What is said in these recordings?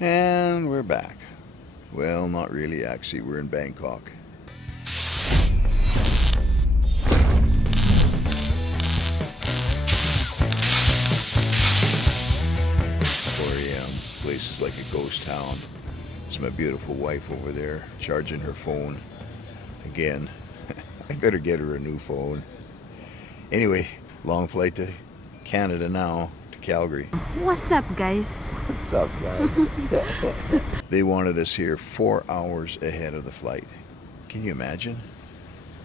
And we're back. Well, not really, actually. We're in Bangkok. 4 a.m. Place is like a ghost town. There's my beautiful wife over there charging her phone. Again, I better get her a new phone. Anyway, long flight to Canada now, to Calgary. What's up, guys? What's up, guys? They wanted us here 4 hours ahead of the flight. Can you imagine?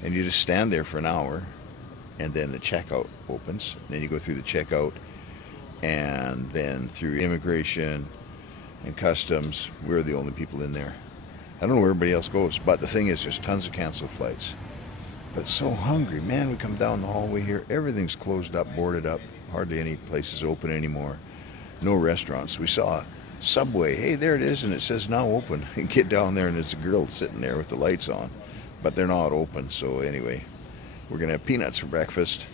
And you just stand there for an hour, and then the checkout opens. Then you go through the checkout, and then through immigration and customs. We're the only people in there. I don't know where everybody else goes, but the thing is, there's tons of canceled flights. But so hungry, man. We come down the hallway here, everything's closed up, boarded up. Hardly any places open anymore. No restaurants. We saw a Subway. Hey, there it is, and it says now open. You get down there, and there's a girl sitting there with the lights on, but they're not open. So anyway, we're gonna have peanuts for breakfast.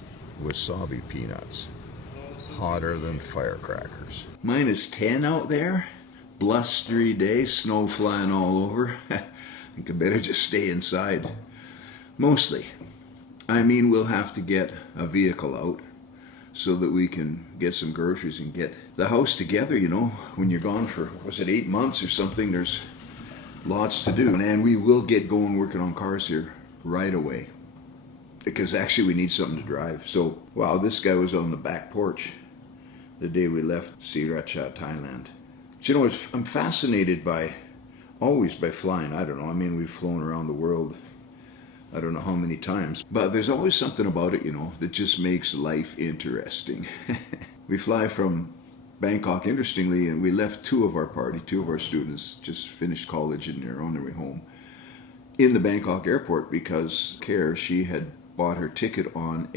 Wasabi peanuts, hotter than firecrackers. -10 out there. Blustery day, snow flying all over. I think I better just stay inside. Mostly. I mean, we'll have to get a vehicle out so that we can get some groceries and get the house together, you know. When you're gone for, was it 8 months or something, there's lots to do. And we will get going working on cars here right away. Because actually we need something to drive. So, wow, this guy was on the back porch the day we left Sriracha, Thailand. But you know, I'm fascinated always by flying. I don't know, I mean, we've flown around the world I don't know how many times, but there's always something about it, you know, that just makes life interesting. We fly from Bangkok, interestingly, and we left two of our students just finished college and they're on their way home in the Bangkok airport because she had bought her ticket on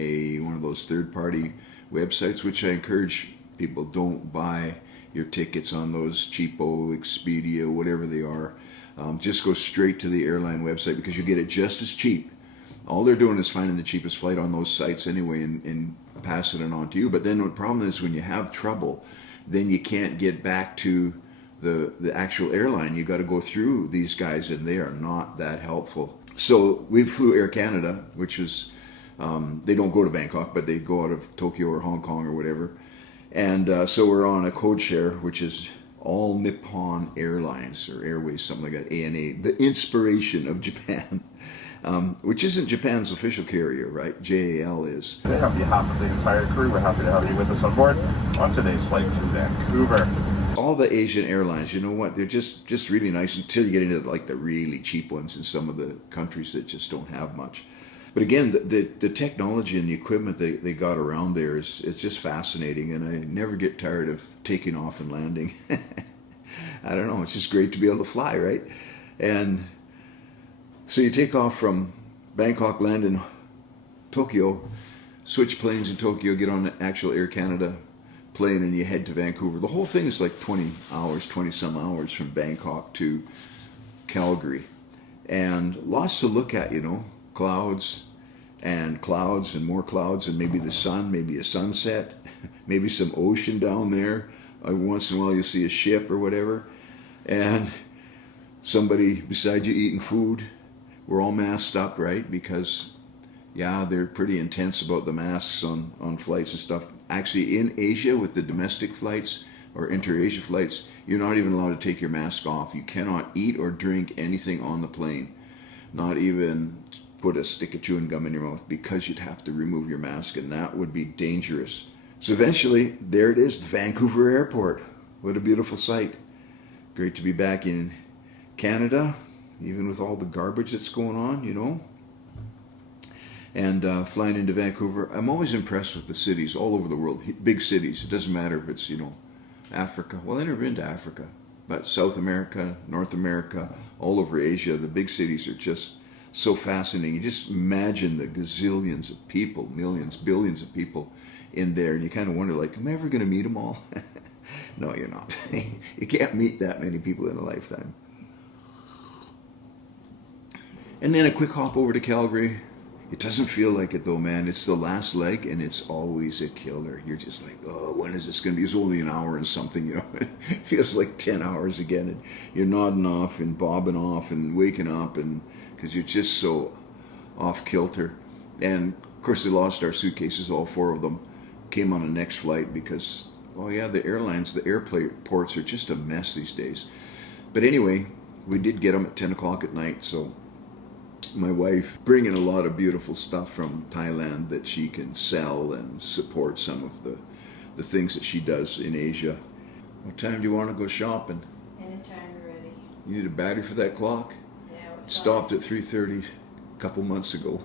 one of those third-party websites, which I encourage people, don't buy your tickets on those cheapo, Expedia, whatever they are. Just go straight to the airline website because you get it just as cheap. All they're doing is finding the cheapest flight on those sites anyway and passing it on to you. But then the problem is when you have trouble, then you can't get back to the actual airline. You got to go through these guys and they are not that helpful. So we flew Air Canada, which is, they don't go to Bangkok, but they go out of Tokyo or Hong Kong or whatever. And so we're on a code share, which is All Nippon Airlines or Airways, something like that, ANA, the inspiration of Japan, which isn't Japan's official carrier, right? JAL is. On behalf of the entire crew, we're happy to have you with us on board on today's flight to Vancouver. All the Asian airlines, you know what, they're just really nice until you get into like the really cheap ones in some of the countries that just don't have much. But again, the technology and the equipment they got around there it's just fascinating, and I never get tired of taking off and landing. I don't know, it's just great to be able to fly, right? And so you take off from Bangkok, land in Tokyo, switch planes in Tokyo, get on the actual Air Canada plane, and you head to Vancouver. The whole thing is like 20 some hours from Bangkok to Calgary. And lots to look at, you know. Clouds and more clouds and maybe the sun, maybe a sunset, maybe some ocean down there. Once in a while you'll see a ship or whatever, and somebody beside you eating food. We're all masked up, right? Because yeah, they're pretty intense about the masks on flights and stuff. Actually, in Asia with the domestic flights or inter-Asia flights, you're not even allowed to take your mask off. You cannot eat or drink anything on the plane, not even put a stick of chewing gum in your mouth, because you'd have to remove your mask, and that would be dangerous. So eventually, there it is, the Vancouver airport. What a beautiful sight. Great to be back in Canada, even with all the garbage that's going on, you know. And flying into Vancouver, I'm always impressed with the cities all over the world, big cities. It doesn't matter if it's, you know, Africa. Well, I've never been to Africa, but South America, North America, all over Asia, the big cities are just so fascinating. You just imagine the gazillions of people, millions, billions of people in there, and you kind of wonder, like, am I ever going to meet them all? No, you're not. You can't meet that many people in a lifetime. And then a quick hop over to Calgary, It doesn't feel like it though, man. It's the last leg and it's always a killer. You're just like, oh, when is this going to be? It's only an hour and something, you know. It feels like 10 hours again. And you're nodding off and bobbing off and waking up, and because you're just so off kilter. And of course, they lost our suitcases, all 4 of them. Came on the next flight because, oh yeah, the airlines, the airports are just a mess these days. But anyway, we did get them at 10 o'clock at night, so my wife bringing a lot of beautiful stuff from Thailand that she can sell and support some of the things that she does in Asia. What time do you want to go shopping? Anytime you're ready. You need a battery for that clock? Yeah, It stopped at 3:30 a couple months ago.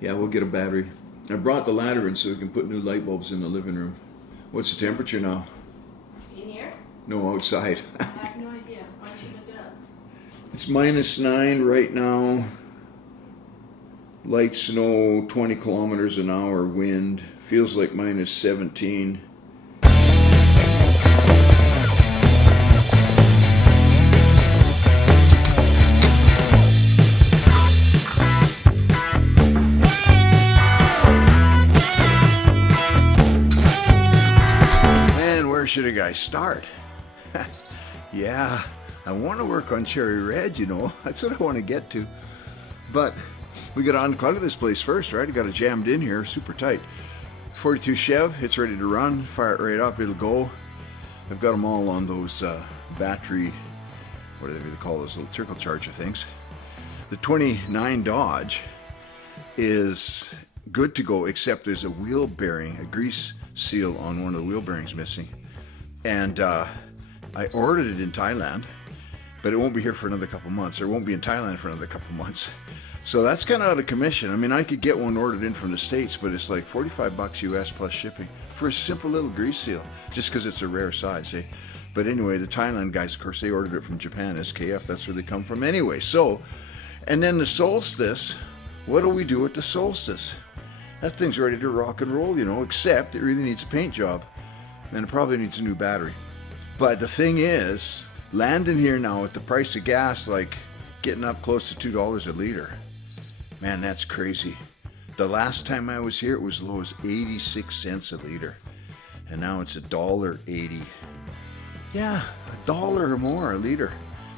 Yeah, we'll get a battery. I brought the ladder in so we can put new light bulbs in the living room. What's the temperature now? In here? No, outside. I have no idea. Why don't you look it up? It's -9 right now. Light snow, 20 kilometers an hour wind. Feels like -17. Man, where should a guy start? Yeah, I want to work on Cherry Red, you know. That's what I want to get to. But we got to unclutter this place first, right? I got it jammed in here, super tight. 42 Chev, it's ready to run. Fire it right up, it'll go. I've got them all on those battery, what do they call those little trickle charger things. The 29 Dodge is good to go, except there's a wheel bearing, a grease seal on one of the wheel bearings missing. And I ordered it in Thailand, but it won't be here for another couple months, or it won't be in Thailand for another couple months. So that's kind of out of commission. I mean, I could get one ordered in from the States, but it's like $45 US plus shipping for a simple little grease seal, just because it's a rare size, eh? But anyway, the Thailand guys, of course, they ordered it from Japan, SKF, that's where they come from anyway. So, and then the Solstice, what do we do with the Solstice? That thing's ready to rock and roll, you know, except it really needs a paint job, and it probably needs a new battery. But the thing is, landing here now at the price of gas, like getting up close to $2 a liter, man, that's crazy. The last time I was here, it was as low as 86 cents a liter, and now it's $1.80. Yeah, $1 or more a liter.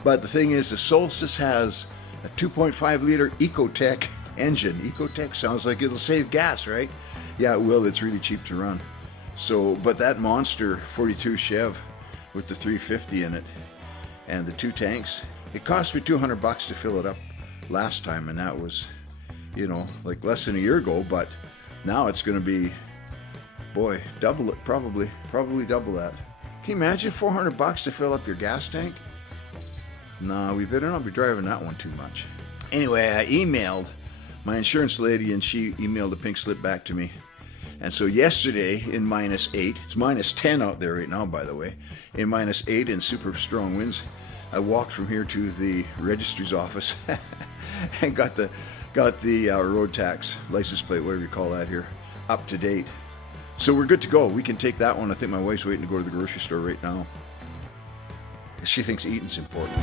But the thing is, the Solstice has a 2.5 liter Ecotec engine. Ecotec sounds like it'll save gas, right? Yeah, it will. It's really cheap to run. So, but that monster 42 Chev with the 350 in it and the 2 tanks, it cost me $200 to fill it up last time, and that was, you know, like less than a year ago. But now it's going to be, boy, double it, probably double that. Can you imagine $400 to fill up your gas tank? Nah, we better not be driving that one too much. Anyway, I emailed my insurance lady, and she emailed a pink slip back to me. And so yesterday in -8, it's -10 out there right now, by the way, in -8 and super strong winds, I walked from here to the registry's office and got the road tax license plate, whatever you call that here, up to date. So we're good to go. We can take that one. I think my wife's waiting to go to the grocery store right now. She thinks eating's important.